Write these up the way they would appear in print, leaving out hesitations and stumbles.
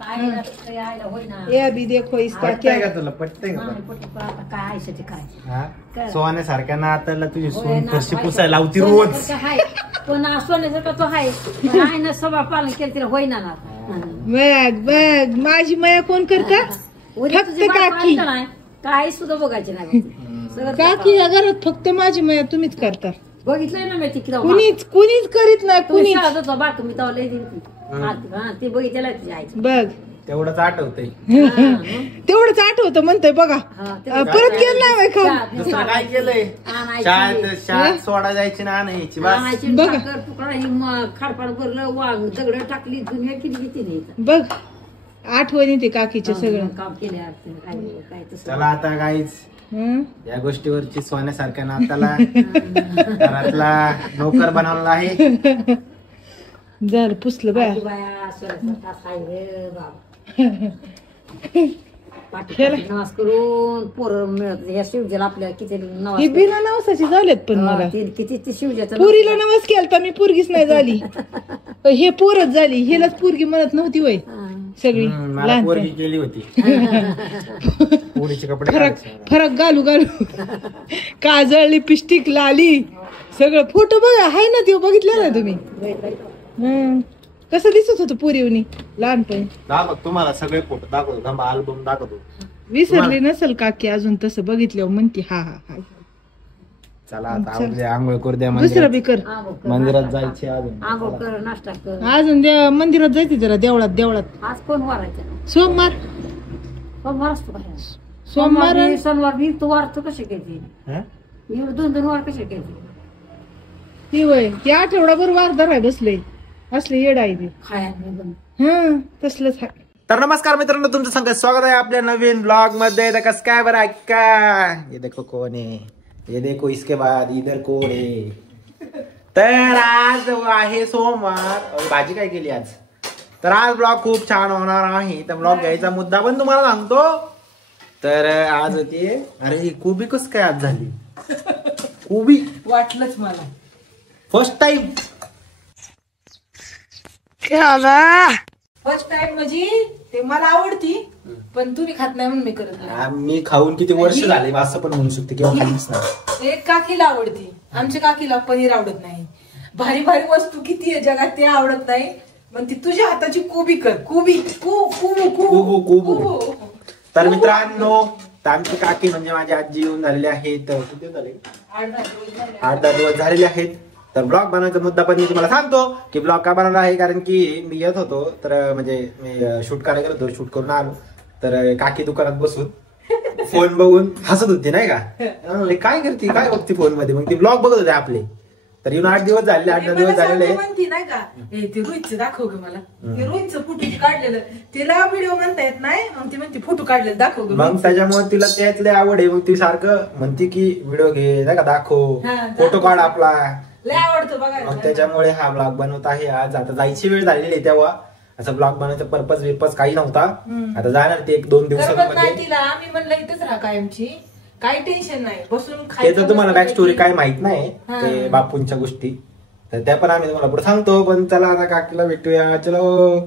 ये अभी देखो इसका क्या का तुला पटतंय का सोन्यासारख्या नाताला तुझी सोन फरशी पुसायला लावती रोज पण सोन्यासारखा तो आहे ना सभा पालन केलं तिला होईना ना बघ बघ माझी माया कोण करता फक्त काकी काही सुद्धा बघायचे नाही काकी या घरात फक्त माझी माया तुम्हीच करता बघितलंय ना मी तिकडे कुणीच करीत नाही कुणी बाक मी तवले ते बघितलं तुझ्या आईचं बघ तेवढंच आठवतंय तेवढंच आठवतं म्हणतोय बघा परत केलं नाही दुसरं काय केलंय शाळेत सोडा जायची ना आणायची तुकडा खाडपाड भरलं वाघ दगड टाकली दुनिया किती किती नाही बघ आठवण येते काकीचे सगळं काम केले काय चला आता काहीच या गोष्टीवरची सोन्यासारख्या नाताला घरातला नोकर बनवला आहे जर पुसलं बाय नमाज करून पोरं मिळत ह्या शिवजीला आपल्याला किती ही बिना नवसाची झालेत पण मला किती शिवजाचं पुरीला नवस केला तर मी पोरगीच नाही झाली हे पोरच झाली हेलाच पोरगी म्हणत नव्हती वय सगळी पोरगी केली होती पोरीचे कपडे फरक घालू घालू काजळ लिपस्टिक लाली सगळं फोटो बघा हाय ना ते बघितलं ना तुम्ही कसं दिसत होतं पोरीवनी लहानपणी दाखव तुम्हाला सगळे फोटो दाखवतो अल्बम दाखवतो विसरली नसल काकी अजून तसं बघितल्यावर म्हणते हा हा हा चला आता आंघोळ करू द्या दुसरं बी कर मंदिरात जायचे अजून आंघोळ कर नाश्ता कर अजून मंदिरात जायचे जरा देवळात आज कोण वारायचं सोमवार असतो का सोमवार शनिवार मी तू वार तू कशी केली मी 2 वार कशी केली ती वय ती आठवडाभर वार धराय बसले असले येड आहे ते खाया तसलंच आहे. तर नमस्कार मित्रांनो तुमचं संगत स्वागत आहे आपल्या नवीन ब्लॉग मध्ये. कसं काय बरं का ये देखो कौन है ये देखो इसके बाद इधर कोण आहे. तर आज आहे सोमवार भाजी काय केली आज. तर आज ब्लॉग खूप छान होणार आहे. तर ब्लॉग घ्यायचा मुद्दा पण तुम्हाला सांगतो. तर आज होती अरे कोबी कस काय आज झाली कोबी वाटलंच मला फर्स्ट टाइम फर्स्ट टाइम म्हणजे ते मला आवडती पण तुम्ही खात नाही म्हणून मी करत नाही. मी खाऊन किती वर्ष झाले असं पण म्हणू शकते किंवा खालीच नाही. एक काकीला आवडती आमच्या काकीला पनीर आवडत नाही. भारी भारी वस्तू किती आहे जगात ते आवडत नाही. पण ती तुझ्या हाताची कोबी कर कोबी तर मित्रांनो आमची काकी म्हणजे माझी आजी येऊन झालेले आहेत. 8-10 दिवस झालेले आहेत. तर ब्लॉग बनवायचा मुद्दा पण मी तुम्हाला सांगतो की ब्लॉग का बनवला आहे. कारण की मी येत होतो तर म्हणजे मी शूट करायला गेलो होतो. शूट करून आलो तर काकी दुकानात बसून फोन बघून हसत होती नाही का. काय करते काय बघते फोन मध्ये. मग ती ब्लॉग बघत होते आपले. तर येऊन 8 दिवस झाले 8-10 दिवस झालेले नाही का. ते रोहितचं दाखव ग मला. ते रोहितचं फोटो काढलेलं तिला व्हिडिओ म्हणता येत नाही. मग ती म्हणते फोटो काढलेलं दाखव. मग त्याच्यामुळे तिला त्यातले आवड आहे. मग ती सारखं म्हणते की व्हिडिओ घे नाही का दाखव फोटो काढ आपला लय आवडतो बघा. मग त्याच्यामुळे हा ब्लॉग बनवत आहे. आज आता जायची वेळ झालेली आहे तेव्हा असं ब्लॉग बनवायचा पर्पज काही नव्हता. आता जाणार ते 1-2 दिवसांमध्ये. तिला आम्ही म्हणलं इथंच राहा कायमची काही टेन्शन नाही बसून त्याचं तुम्हाला बॅक स्टोरी काय माहित नाही ते बापूंच्या गोष्टी. तर त्या पण आम्ही तुम्हाला पुढे सांगतो. पण चला आता काकीला भेटूया. चलो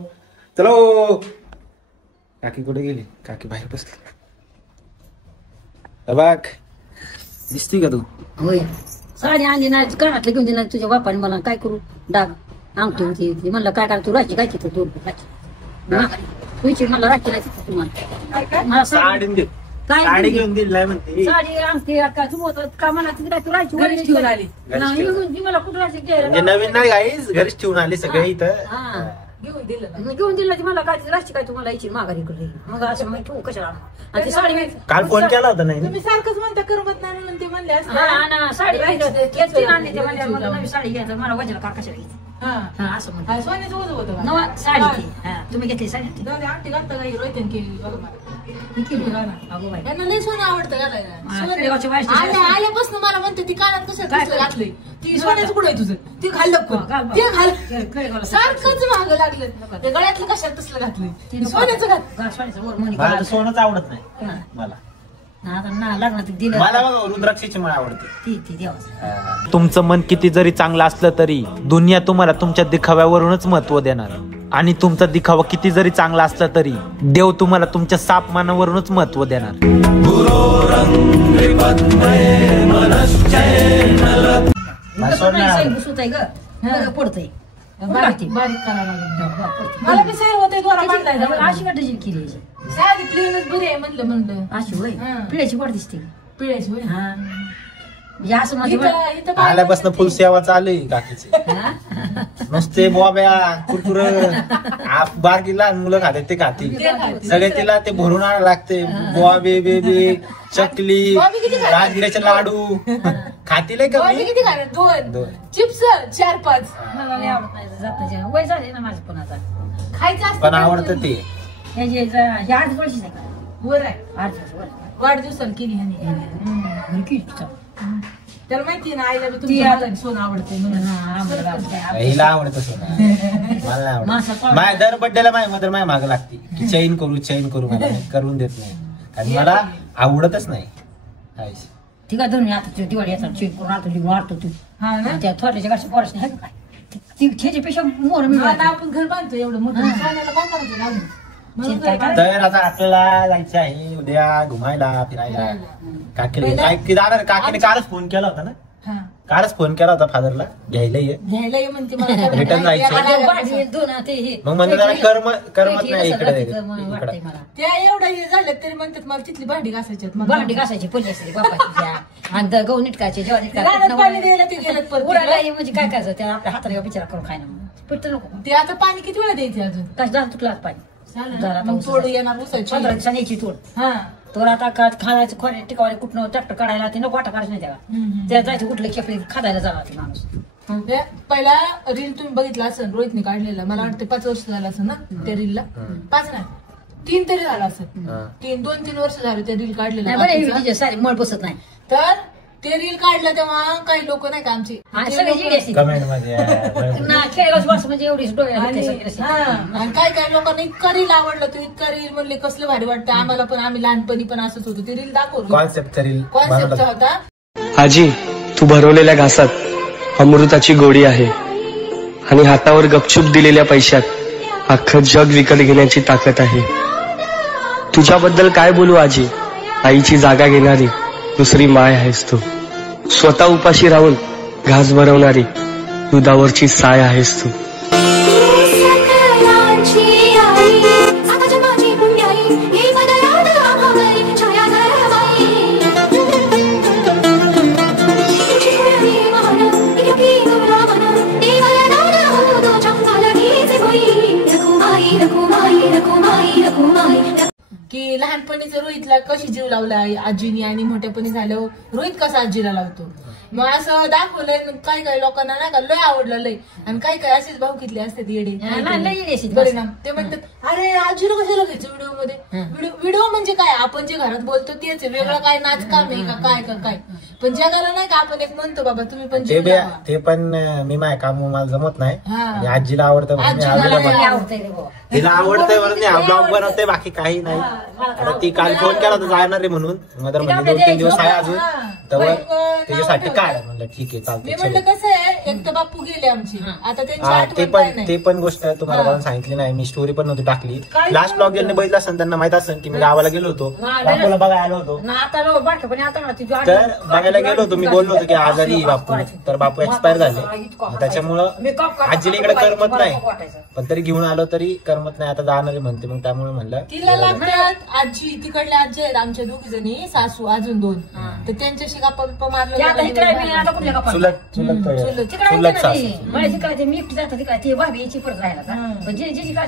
चलो. काकी कुठे गेली. काकी बाहेर बसली बघ दिसती का तू. होय साडी आणली ना घरातलं घेऊन दिला तुझ्या बापाने. मला काय करू डाग अंगठी होती म्हणलं काय करा तू राखी काय तिथं 2 राखी मला राखी राहायची तुम्हाला साडी साडी घेऊन दिली म्हणते. साडी अंगठी का मला तू राहायची ठेवून आली मला कुठं राहायची नवीन नाही गाईस घरीच ठेवून आली सगळे इथं घेऊन दिलं ती मला काय राहायची काय तुम्हाला यायची माघारीकडे. मग असं मग तू कशाला आणि ती साडी काल फोन केला होता नाही तुम्ही सारखंच म्हणता करमत नाही म्हणून ते म्हणले साडी आणली मला नवी साडी घ्यायचं मला वजन का कशाला घ्यायची असं म्हणतो. सोन्याचं वजन होतं साडी ती तुम्ही घेतली साडी आमटी घालता काही रोहितन केली त्यांना लय सोनं आवडतं घालायला. आल्यापासून मला म्हणते ती कानात कसं घातलंय ती सोन्याचं कुठं आहे तुझं ते घाल सारखंच महाग लागलं. ते गळ्यातलं कशात तसलं घातलंय सोन्याचं सोनच आवडत नाही मला. मला रुद्राक्षीची मला आवडते. तुमचं मन किती जरी चांगलं असलं तरी दुनिया तुम्हाला तुमच्या दिखाव्यावरूनच महत्व देणार. आणि तुमचा दिखावा किती जरी चांगला असला तरी देव तुम्हाला तुमच्या साप मानावरूनच महत्व देणार. पडतंय बारीक करावं लागेल. मला बी सैर होते दोरा बांधलाय अशी वाटायची केली साधी प्लेनच बरी आहे म्हणलं अशी होय पिळ्याची वाट दिसते पिळ्याची होय. हा म्हणजे असं माझं इथं आल्यापासून फुल सेवा चालू आहे काकीची. नुसते बॉब्या कुरकुर बारकी लहान मुलं खाते ते खाते सगळे तिला ते भरून आणायला लागते. बॉबे बेबी चकली राजगिऱ्याचे लाडू खातील का बॉबी किती खाणार? दोन चिप्स 4-5. मला लय आवडत नाही जाताच्या वय झाले ना माझं पण आता खायचं असतं पण आवडतं ते. हे 8 वर्ष नाही का वर आहे 8 वर्ष वाढदिवसाला केली ह्याने. त्याला माहितीये ना आईला बी ती तुमच्या आता- हाताने सोनं आवडते म्हणून. हिला आवडत मला नाही आवडत. माझ्या दर बड्डेला माझ्या मदर माझ्या मागं लागते की चैन करू मला मी करून देत नाही आणि मला आवडतच नाही. ती काय धरून आता दिवाळी येतात चेक करून आणतो वाढतो तू हा ना. त्या थोड्याच्या गाडची पोरस नाही का काय ती त्याच्यापेक्षा मोर मी आता आपण घर बांधतो एवढं मोठं सोन्याला काय करायचं लागून म्हणून चिंता काय तर आता आपल्याला जायचं आहे उद्या घुमायला फिरायला. काकीने कालच फोन केला होता ना. हा कालच फोन केला होता फादरला घ्यायला ये घ्यायला ये म्हणते मला. रिटर्न जायचं. आणि बाजी दोन ते हे मग म्हणलं जरा करमत नाही इकडे वाटतंय मला त्या एवढं हे झालं तरी म्हणतात मला तिथली भांडी घासायची आहेत. मग भांडी घासायची पडली असते बापाची आणि गहू नीटकायचे जेव्हा रानात पाणी द्यायला ते गेलं परत उडायला ये म्हणजे काय करायचं त्या आपल्या हाताला बिचारा करून खायला पिट्ट नको ते आता पाणी किती वेळा द्यायचे अजून काय झालं तुटला पाहिजे झालं ना. मग तोड येणार उसायची 15 दिवसांनी यायची तोड हा तर आता खायचं खोरे टिकावाले कुठनं ट्रॅक्टर काढायला ते नको वाटा काढायचं नाही त्याला त्या जायचं कुठलं खेपली खादायला झाला ते माणूस ते पहिला रील तुम्ही बघितला असेल रोहितने काढलेला मला वाटतं 5 वर्ष झालं असेल ना त्या रीलला. 5 नाही 3 तरी झालं असेल. 2-3 वर्ष झाले त्या रील नाही बरं काढलेला. तिच्या सारी मळ बसत नाही तर ते रील काढलं तेव्हा काही लोक नाही का आमची आणि सगळे जिडे असते कमेंट मध्ये ना खेळगाव बस म्हणजे एवढीच आणि काय काय लोकांना इतका रील आवडलं तो इतका रील म्हणले कसलं भारी वाटतं आम्हाला पण आम्ही लहानपणी पण असंच होतो ते रील दाखवलं कॉन्सेप्टचा रील कॉन्सेप्टचा होता. आजी तू भरवलेल्या घासात अमृताची गोडी आहे आणि हातावर गपचूप दिलेल्या पैशात अख्खं जग विकत घेण्याची ताकद आहे. तुझ्याबद्दल काय बोलू आजी. आईची जागा घेणारी दुसरी माय आहेस तू. स्वतः उपाशी राहून घास भरवणारी दुधावरची साय आहेस तू. की लहानपणीच रोहितला कशी जीव लावला आजीनी आणि मोठ्यापणी झाल्यावर रोहित कसा आजीला लावतो. मग असं दाखवलंय. काय काय लोकांना नाही का लय आवडलं लय. आणि काय काय असेच भाऊ कितले असतात येडे परिणाम ते म्हणतात अरे आजीला कशाला घ्यायचं व्हिडिओ मध्ये. व्हिडिओ म्हणजे काय आपण जे घरात बोलतो तेच आहे. वेगळं काय नाच काम आहे का काय का काय. पण जगाला नाही का आपण एक म्हणतो बाबा तुम्ही पण जीव लावा. ते पण मी माझ्या काम मला जमत नाही हा. आणि आजीला आवडतं म्हणून मी आजीला तिला आवडतंय म्हणून मी हा ब्लॉग बनवते बाकी काही नाही. आता ती काल फोन केला होता जाणार आहे म्हणून मदर म्हणजे 2-3 दिवस आहे अजून तर त्याच्यासाठी काय म्हणलं ठीक आहे मी चालतंय. म्हणलं कसं आहे एक तर बापू गेले आमचे आता त्यांची आठवण काय नाही. ते पण गोष्ट तुम्हाला मला सांगितली नाही मी स्टोरी पण नव्हती टाकली. लास्ट ब्लॉग ज्यांनी बघितला असेल त्यांना माहित असेल की मी गावाला गेलो होतो बापूला बघायला आलो होतो. तर बघायला गेलो होतो मी बोललो होतो की आजारी बापू तर बापू एक्सपायर झाले त्याच्यामुळं आजीला इकडे करमत नाही पण तरी घेऊन आलो तरी करमत नाही. आता जाणार म्हणते मग त्यामुळे म्हणलं तिला लागतात आजी तिकडल्या आजी आहेत आमच्या 2 जणी सासू अजून 2 तर त्यांच्याशी गप्पा मारलं चुलत सासू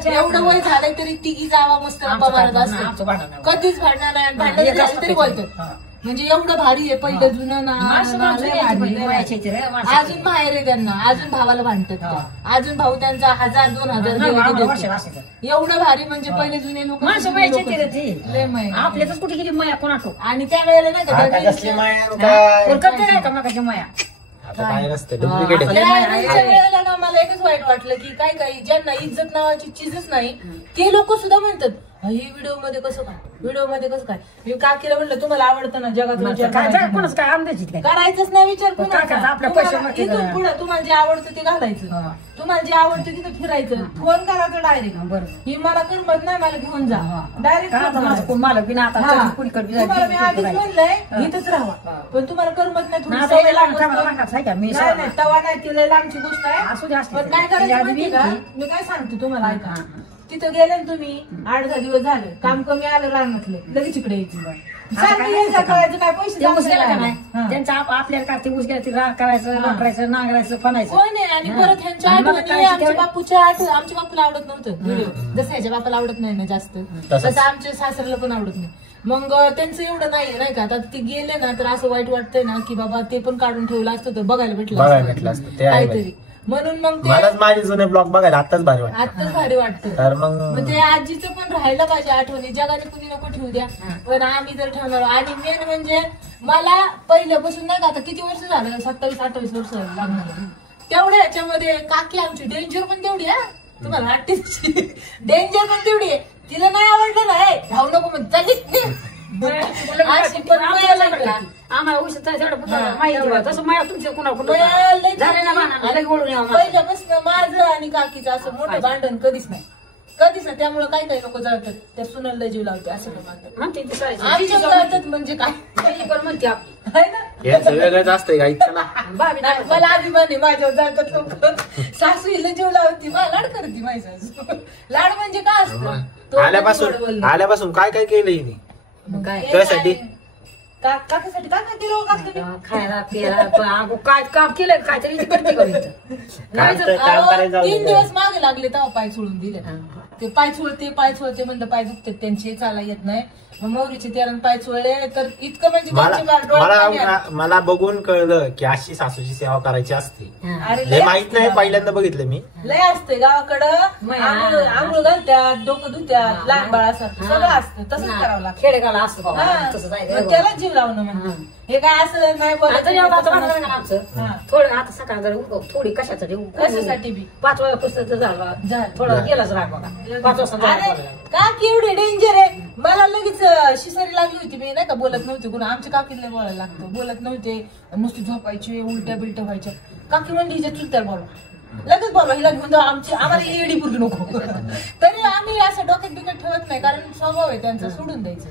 एवढं वय झालंय तरी तिघी जावा मस्त गप्पा मारत असतात. कधीच भांडणार नाही आणि भांडण झालं तरी बोलतात. म्हणजे एवढं भारी आहे पहिलं जुनं ना अजून बाहेर आहे त्यांना अजून भावाला भांडतात ते. अजून भाऊ त्यांचा 1000-2000 एवढं भारी म्हणजे पहिले जुने लोक आपल्याच कुठे गेली माया कोणाको आणि त्यावेळेला नाही काय नसते डुप्लिकेट वेळेला ना मला एकच वाईट वाटलं की काय काही ज्यांना इज्जत नावाची चीजच नाही ते लोक सुद्धा म्हणतात ही व्हिडिओ मध्ये कसं काय मी काकीला म्हणलं तुम्हाला आवडतं ना जगात विचार काय कोणाच काय अंदाज काय करायचंच नाही विचार काय आपल्या पैसे पुढे तुम्हाला जे आवडतं ते घालायचं तुम्हाला जे आवडतं तिथं फिरायचं फोन करायचं डायरेक्ट बरं ही मला करमत नाही मला घेऊन जा डायरेक्ट मला बिना आता तुम्हाला मी आधीच म्हणलंय इथंच राहा पण तुम्हाला करमत नाही थोडी सवय नाही तवा नाही तिला लांबची गोष्ट आहे पण काय करायचं माहिती का मी काय सांगते तुम्हाला ऐका तिथं गेले ना तुम्ही 8-10 दिवस झाले काम कमी आलं रानातले लगेच इकडे यायचं करायचं काय पैसे त्यांचं आपल्याला काय ते ऊस घ्यायचं राग करायचं वापरायचं नांगरायचं फणायचं कोण आहे आणि परत ह्यांच्या आठवणी आमच्या बापूच्या आमच्या बापूला आवडत नव्हतं व्हिडिओ जसं ह्याच्या बापाला आवडत नाही ना जास्त तसं आमच्या सासऱ्याला पण आवडत नाही मग त्यांचं एवढं नाही का आता ते गेले ना तर असं वाईट वाटतंय ना की बाबा ते पण काढून ठेवलं असतं तर बघायला भेटलं असतं काहीतरी म्हणून मग ते माझे जुने ब्लॉग बघायला आताच भारी वाटतं तर मग ते आजीचं पण राहायला पाहिजे आठवणी जगाने कुणी नको ठेवू द्या पण आम्ही जर ठेवणार आणि मेन म्हणजे मला पहिल्यापासून नाही का आता किती वर्ष झालं 27-28 वर्ष लागणार तेवढ्या ह्याच्यामध्ये काकी आमची डेंजर पण तेवढी आहे तुम्हाला वाटते डेंजर पण तेवढी आहे तिला नाही आवडलं ना धाव नको म्हणून चालीच आम्हाला उशीर तसं माया तुमच्या पहिल्यापासून माझं आणि काकीचं असं मोठं भांडण कधीच नाही त्यामुळे काही लोक जळतात त्या सुनाला जीव लावते असं आमच्या जळतात म्हणजे काय म्हणते आपली वेगळंच असतंय का इच्छा मला अभिमान आहे माझ्यावर जळतात लोक सासूला जीव लावती मला लाड करते माझी सासू लाड म्हणजे काय असतं आल्यापासून काय काय केलं त्यासाठी काकासाठी काय काय केलं खायला प्यायला काय काम केलं काहीतरी करते 3 दिवस मागे लागले तेव्हा पाय सोडून दिले ते पाय चोळते म्हणलं पाय दुखतात त्यांचे चाला येत नाही मौरीचे तेरण पाय चोळले तर इतकं म्हणजे मला बघून कळलं की अशी सासूची सेवा करायची असते हे माहित नाही पहिल्यांदा बघितलं मी लय असते गावाकडं आंघोळ घालत्यात डोकं धुत्यात लहान बाळ असतात सगळं असतं तसंच करावं लागतं खेडेगाला असतं त्यालाच जीव लावणं म्हणजे हे काय असं नाही बोलायचं थोडं आता सकाळ जर थोडी कशासाठी बी 5 वाजता पुस्तक झालं थोडं गेलाच राग बघा 5 वाजता का की एवढे डेंजर आहे मला लगेच शिसारी लागली होती मी नाही का बोलत नव्हते कुणा आमच्या काकीला बोलायला लागतं बोलत नव्हते नुसते झोपायचे उलट्या बिलट्या व्हायच्या काकी म्हणजे हिच्या चुलत्या बोला लगेच बोला हिला घेऊन जाऊ आम्हाला येडी पुरगी नको तरी आम्ही असं डोक्यात बिकट ठेवत नाही कारण स्वभाव आहे त्यांचा सोडून द्यायचं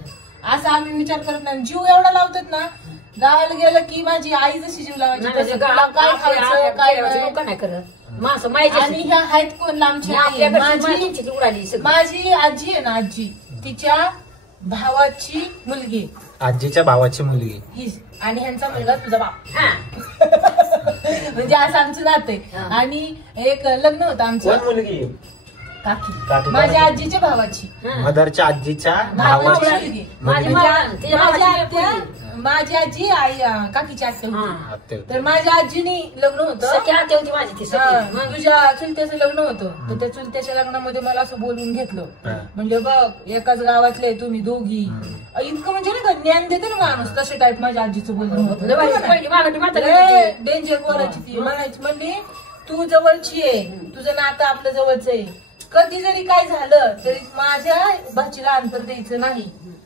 असं आम्ही विचार करत नाही जीव एवढा लावतात ना गावाला गेलं की माझी आई जशी जीव लावायची काय खायचं काय नाही करत आणि ह्या आहेत कोण लांबची माझी आजी आहे ना आजी तिच्या भावाची मुलगी आजीच्या भावाची मुलगी ही आणि ह्यांचा मुलगा तुझा बाप म्हणजे असं आमचं नातं आहे आणि एक लग्न होतं आमचं मुलगी काकी माझ्या आजीच्या भावाची मदरच्या आजीच्या भावाची माझी आजी आई काकीची आत्या तर माझ्या आजीनी लग्न होतं तुझ्या चुलत्याचं लग्न होतं तर त्या चुलत्याच्या लग्नामध्ये मला असं बोलवून घेतलं म्हणजे बघ एकाच गावातले तुम्ही दोघी इतकं म्हणजे ना ज्ञान देते ना माणूस तशा टाईप माझ्या आजीचं बोलणं होतं डेंजर बोलायची ती म्हणायची म्हणली तू जवळची आहे तुझं नातं आपलं जवळचं आहे कधी जरी काय झालं तरी माझ्या भाचीला अंतर द्यायचं नाही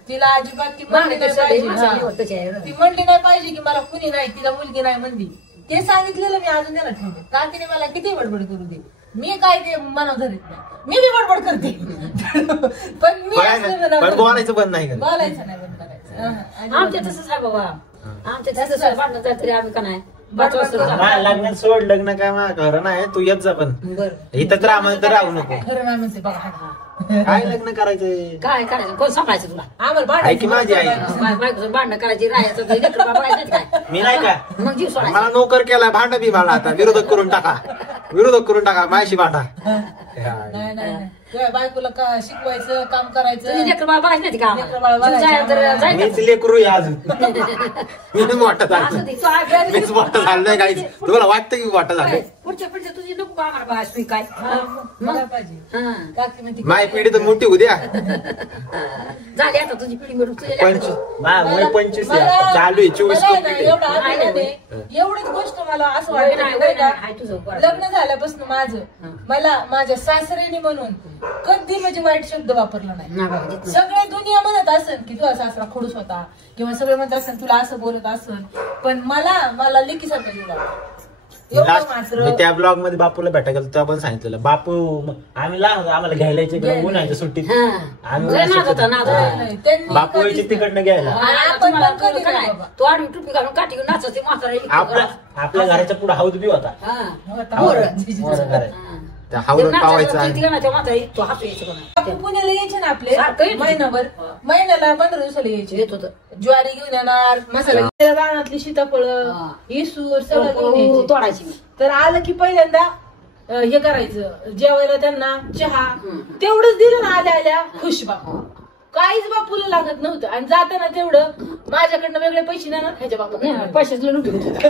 तिला अजिबात ती म्हणली नाही पाहिजे ती म्हणली नाही पाहिजे की मला कुणी नाही तिला मुलगी नाही म्हणली ते सांगितलेलं मी अजून त्याला ठेवले का तिने मला किती बडबड करू दे मी काय ते मनाव धरीत नाही मी बी बडबड करते पण मी बोलायचं बंद नाही बोलायचं नाही बंद करायचं आमच्या तसंच आहे बाबा आमच्या तसंच भांडण तरी आम्ही का नाही 5 वाजता लग्न सोड लग्न काय खरं नाही तू येत जा पण इथं तर आम्हाला तर राहू नको खरं नाही म्हणते बघा काय लग्न करायचंय काय करायचं कोण सांभाळायचं तुला आम्हाला की माझी आई भांडणं करायची राहायचं काय मी नाही का मग जीव सोडायचा मला नोकर केला भांड बी मला आता विरोधक करून टाका माझी भांडा नाही नाही तुझ्या बायकोला का शिकवायचं काम करायचं मीच लेकरू अजून मीच मोठं झालं मीच मोठं झालं नाही काहीच तुम्हाला वाटतं की मोठं झालं पुढच्या पिढीचं तुझी नको का आम्हाला बघा सुई काय मला पाहिजे हा. काकी म्हणते माय पिढी तर मोठी उद्या झाली आता तुझी पिढी मिळून तुझ्या 25 चालू आहे 24 मला आहे ना, complete आहे. एवढं आठवण आहे. एवढीच गोष्ट मला असं वाटत हाय तुझं बरं. लग्न झाल्यापासून माझं मला माझ्या सासऱ्याने म्हणून कधी म्हणजे वाईट शब्द वापरला नाही. नाही बाबा, देत नाही. सगळे दुनिया म्हणत असेल की तुझा सासरा खडूस होता किंवा सगळे म्हणत असेल तुला असं बोलत असेल, पण मला लेकीसारखं जीव लागला. एवढं Last मात्र मी त्या ब्लॉग मध्ये बापूला भेटायला गेलो तेव्हा पण सांगितलं बापू आम्ही लहान होतो आम्हाला घ्यायला यायचे उन्हाळ्याच्या सुट्टीत आम्ही लय नाद उन्हाळ्याच्या होता, नाद होता. नाही, त्यांनी बापू कधीच यायचे तिकडनं घ्यायला आणि आपण तुम्हाला पण कधी काय नाही बाबा. तू आडवी टुपी घालून काठी घेऊन नाचायची म्हातारा आपल्या घराच्या पुढे हौद बी होता मोरं घर. त्या हौदात पावायचं आणि तो हात यायचं कोणा. आपण पुण्याला यायचे ना आपले सारखं यायचं. महिनाभर महिन्याला 15 दिवसाला यायचे. येत होतं ज्वारी घेऊन येणार, मसाला रानातली सीताफळं, हा. इसूर सगळं घेऊन यायचे. तोडायची मी. तर आलं की पहिल्यांदा हे करायचं जेवायला त्यांना चहा तेवढंच दिलं ना आल्या आल्या खुश बापू. काहीच बापूला लागत नव्हतं आणि जाताना तेवढं माझ्याकडनं वेगळे पैसे नाही ना ह्याच्या बापू पैशाच लुबी होत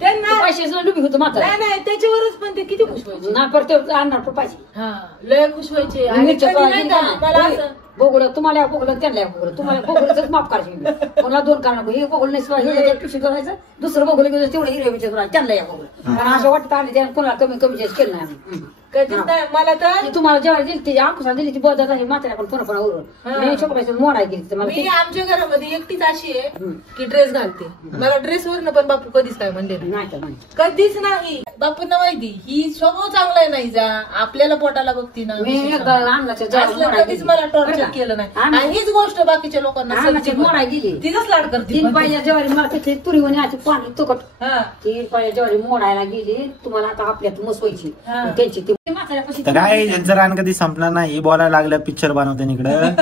त्यांना पैशाच लुबी होतं म्हातारा. नाही त्याच्यावरच पण ते किती खुश व्हायचे. ना परत आणणार पण पाहिजे. हा लय खुश व्हायचे आणि मिरच्या कधी नाही का मला असं बोगडं तुम्हाला बोगलं त्यांना बोगलं तुम्हाला बोगलं माफ करायची कोणाला 2 कारण हे बोगलं नाही पिशवी करायचं दुसरं बोगलं घेऊन तेवढं हिरव्या मिरच्या त्यांना या बोगलं कारण असं वाटतं आले त्या कोणाला कमी जास्त केलं नाही आम्ही. कधीच नाही मला तर ती तुम्हाला जेव्हा दिली ती अंकुशा दिली ती बदल आहे म्हाताऱ्या पण पुन्हा उरून छोकरायचं मोडाय गेली मला मी आमच्या घरामध्ये एकटीच अशी आहे की ड्रेस घालते. मला ड्रेसवरनं पण बापू कधीच काय म्हणले नाही. नाही तर नाही कधीच नाही. बापूंना माहिती ही स्वभाव चांगला आहे नाही जा आपल्याला पोटाला बघती ना मी एकदा अन्नाच्या असलं कधीच मला टॉर्चर केलं नाही. आणि हीच गोष्ट बाकीच्या लोकांना अन्नाची मोडाय गेली तिथंच लाड करते. 3 पाहिजे ज्वारी मला तिथे तुरी होणे आधी पाणी तुकट हा 3 पाहिजे ज्वारी मोडायला गेली तुम्हाला आता आपल्यात मसवायची त्यांची ती म्हाताऱ्यापाशी तर काय यांचं रान कधी संपणार नाही बोलायला लागलं पिक्चर बनवते इकडं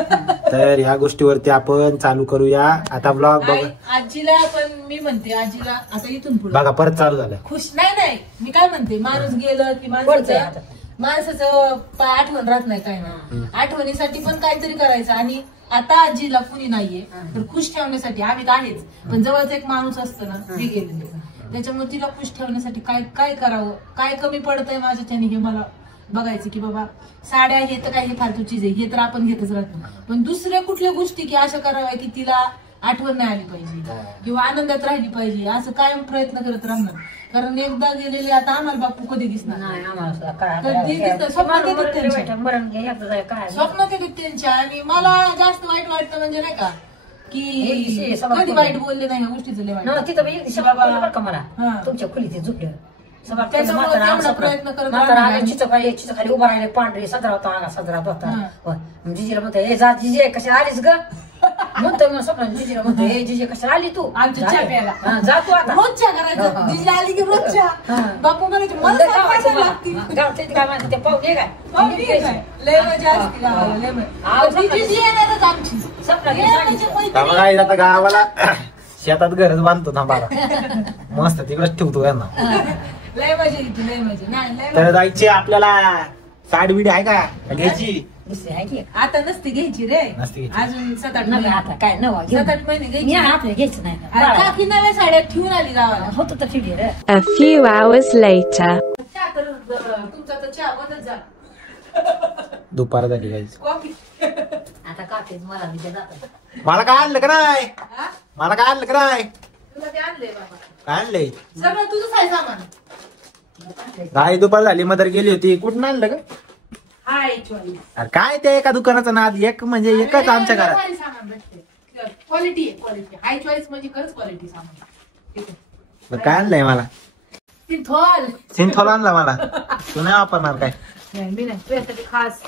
तर या गोष्टीवरती आपण चालू करूया आता ब्लॉग बघ. आजीला पण मी म्हणते आजीला आता इथून पुढे बघा परत चालू झालं खुश नाही मी काय म्हणते माणूस गेलं की माणसाचं आठवण राहत नाही काय नाही. आठवणीसाठी पण काहीतरी करायचं आणि आता आजीला कुणी नाहीये तर खुश ठेवण्यासाठी आम्ही तर आहेच पण जवळच एक माणूस असतं ना मी गेले त्याच्यामुळे तिला खुश ठेवण्यासाठी काय काय करावं काय कमी पडतंय माझ्याच्याने हे मला बघायचं की बाबा साड्या हे तर काय हे फालतू चीज आहे हे तर आपण घेतच राहतो पण दुसऱ्या कुठल्या गोष्टी की अशा कराव्या की तिला आठवण नाही आली पाहिजे किंवा आनंदात राहिली पाहिजे असं कायम प्रयत्न करत राहणार. कारण एकदा गेलेले आता आम्हाला बापू कधी दिसणार नाही आम्हाला कधी दिसणार स्वप्नात येतात त्यांच्या मरण घ्या काय स्वप्नात येतात त्यांच्या आणि मला जास्त वाईट वाटतं म्हणजे नाही का की कधी वाईट बोलले नाही ह्या गोष्टीचं लय वाईट. तिथं एक दिवशी बाबा का मला हा. तुमच्या खोलीत झुकलं त्याच्यामुळे तेवढा प्रयत्न करत चित्र खाली उभा राहिले पांढरे सदरा होता अंगा सदरा होता जिजीला म्हणतो हे जा जिजे कशा आलीस ग म्हणतो मग स्वप्न जिजीला म्हणतो हे जिजे कशा आली तू आमच्या चहा प्यायला जा तू आता रोजच्या करायचं जिजी आली की रोजच्या बापू म्हणायचे मला सांगायला लागती. काय म्हणते ते पाहुणे काय पाहुणे काय? लय मजा असते गावाला लय मजा. ती जिजी येणारच आमची येण्याची मैत्रीण. आता गावाला शेतात घरच बांधतो ना बारा मस्त तिकडेच ठेवतो यांना लय मजा येते लय मजा नाही लय तर जायची आपल्याला साडी बिडी आहे का घ्यायची दुसरी आहे की आता नसती घ्यायची रे नसती घ्यायची. अजून 7-8 नका महिने आता काय नवा 7-8 महिने घ्यायची आपल्या घ्यायचं नाही अरे काकी नव्या साड्या ठेवून आली गावाला. होत तर ठीक आहे A few hours later. चहा तर तुमचा तर चहा बनत जा दुपार झाली घ्यायची कॉफी आता काकीच मला तिथे जातात मला काय आणलं का नाही हा मला काय आणलं का नाही तुला ते आणलंय बाबा काय आणलंय सगळं तुझंच आहे सामान. नाही दुपार झाली मदर गेली होती कुठून आणलं का हाय चॉईस अरे काय ते एका दुकानाचं नाद एक म्हणजे एकच आमच्या घरात सामान भेटते क्वालिटी आहे क्वालिटी हाय चॉईस म्हणजे खरंच क्वालिटी सामान. ठीक आहे मग काय आणलंय मला सिंथॉल आणला मला तू नाही वापरणार काय नाही मी नाही तुझ्यासाठी खास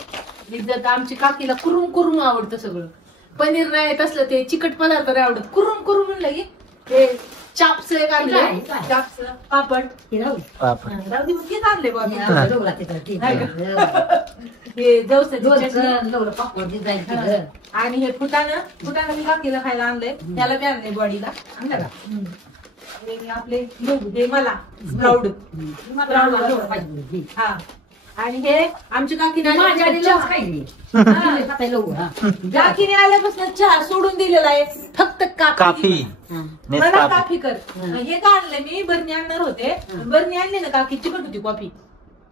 इज्जत आमची काकीला कुरुम कुरुम आवडतं सगळं. पनीर नाही तसलं ते चिकट पदार्थ नाही आवडत कुरुम कुरुम म्हणलं की ते चाप्स एक आणले काय? चाप्स पापड बापरे. राहू दे मग हेच आणले बाबा हे हे जवसाची चटणी पापड जायची आणि हे फुटाणं मी काकीला खायला आणलंय त्याला बी आणलंय बॉडीला आपले लोक हे मला प्राऊड हा आणि हे आमची काकीने माझ्या आधी आल्यापासून लस खायली. चहा. खातायला उभं, हा. काकीने आल्यापासून चहा सोडून दिलेला आहे फक्त काफी हा. मला नेसकाफी. काफी कर हे का आणलं मी बरणी आणणार होते बरणी आणली ना काकी चिकट होती कॉफी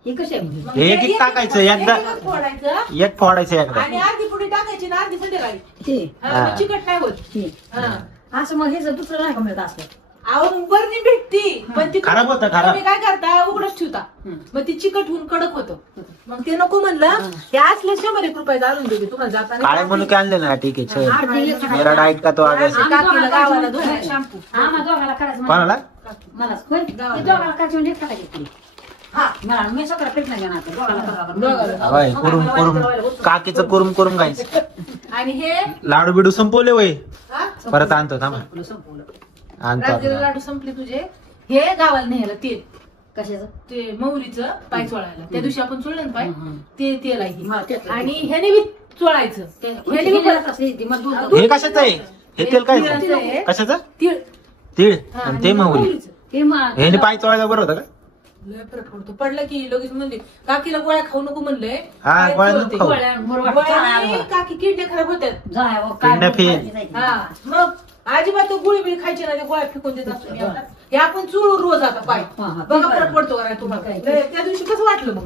हे कशी आहे म्हणजे? मग एक एक टाकायचं एकदा एकच फोडायचं एक फोडायचं एकदा आणि अर्धी पुढे टाकायची ना अर्धी संध्याकाळी हे, मग चिकट नाही होत हे. हा. असं मग हे जर दुसरं नाही का मिळत असलं अहो बरणी भेटती पण ती खराब होतं, खराब. तुम्ही काय करता उघडच ठेवता मग ती चिकट होऊन कडक होतं मग ते नको म्हणलं हे असले 100 रुपयाचं आणून देते तुम्हाला जाताना काळे म्हणून काय आणले ना ठीक आहे चल. अर्धी एक मेरा डाईट का तो आगे से. काकीला गावाला धुवायला शॅम्पू आम्हा दोघाला करायचं मला. कोणाला मलाच होय? ते दोघाला करायचं म्हणजे करायचं ते. हा मला मी सगळं पीठ नाही घेणार दोघाला करावं. दोघाला. होय, कुरुम कुरुम काकीचं कुरुम कुरुम खायचं. आणि हे लाडू बिडू संपवले वय हा? परत आणतो थांबा संपवलं. आणतो राजगिरा आपण. लाडू संपले तुझे हे गावाला न्यायला तेल कशाचं ते मौरीचं पाय चोळायला त्या दिवशी आपण चोळलं ना पाय हं. ते तेल हा, आहे तेच. आणि ह्याने बी चोळायचं ह्याने बी परत हे कशाचं आहे हे तेल काय तिळाचं आहे. कशाचं तीळ तीळ हा, आणि ते मोहरी मोहरीचं. ह्याने पाय चोळायला बरं होतं का लय फरक पडतो पडलं की लगेच म्हणले काकीला गोळ्या खाऊ नको म्हणले हा, काय गोळ्या चोळते. नको खाऊ. गोळ्याने काकी किडण्या खराब होतात किडण्या फेल. हा मग अजिबात तो गुळी बिळी खायची नाही ते गोळ्या फेकून देत असतो मी आता. हे आपण चुळू रोज आता पाय हा, हा. बघा फरक पडतो का नाही तुम्हाला त्या दिवशी कसं वाटलं मग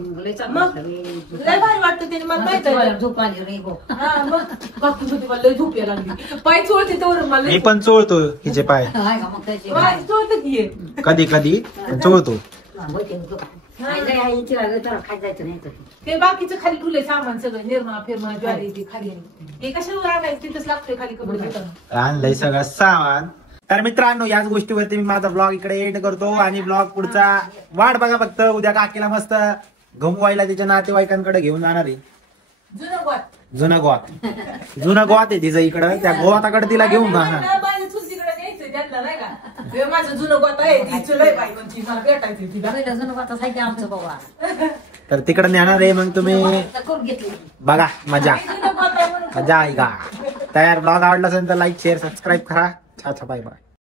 मग लय भारी वाटतं त्याने मला माहित आहे झोप आली रे गो. हा मग काकूच होती मला लय झोप यायला लागली पाय चोळते तर मला मी लय- पण चोळतो हिचे पाय हाय का मग त्याची पाय चोळतं की हे. कधी कधी पण चोळतो खायचं जायचं नाही तर ते बाकीचं खाली ठुले सामान सगळं निर्मा फिरमा ज्वारी ती खाली हे कशावर आणायचं तिथंच लागतंय खाली कपडे घेताना आणलंय सगळं सामान. तर मित्रांनो याच गोष्टीवरती मी माझा ब्लॉग इकडे एंड करतो आणि ब्लॉग पुढचा वाट बघा फक्त उद्या काकीला मस्त गमवायला तिच्या नातेवाईकांकडे घेऊन जाणार आहे जुनं गोट जुना गोवात आहे तिचं इकडं त्या गोवाताकडे तिला घेऊन जाणार. माझ्या चुलतीकडे न्यायचंय त्यांना नाही का हे माझं जुनं गोट आहे ती चुलय बाई म्हणती मला भेटायचं तिला पहिलं जुनं आता साहित्य आमचं बाबा तर तिकडे नेणार आहे मग तुम्ही करून घेतली बघा मजा जुनं गोट आहे म्हणून मजा आहे का. तर ब्लॉग आवडला असेल तर लाईक शेअर सबस्क्राईब करा. अच्छा बाय बाय.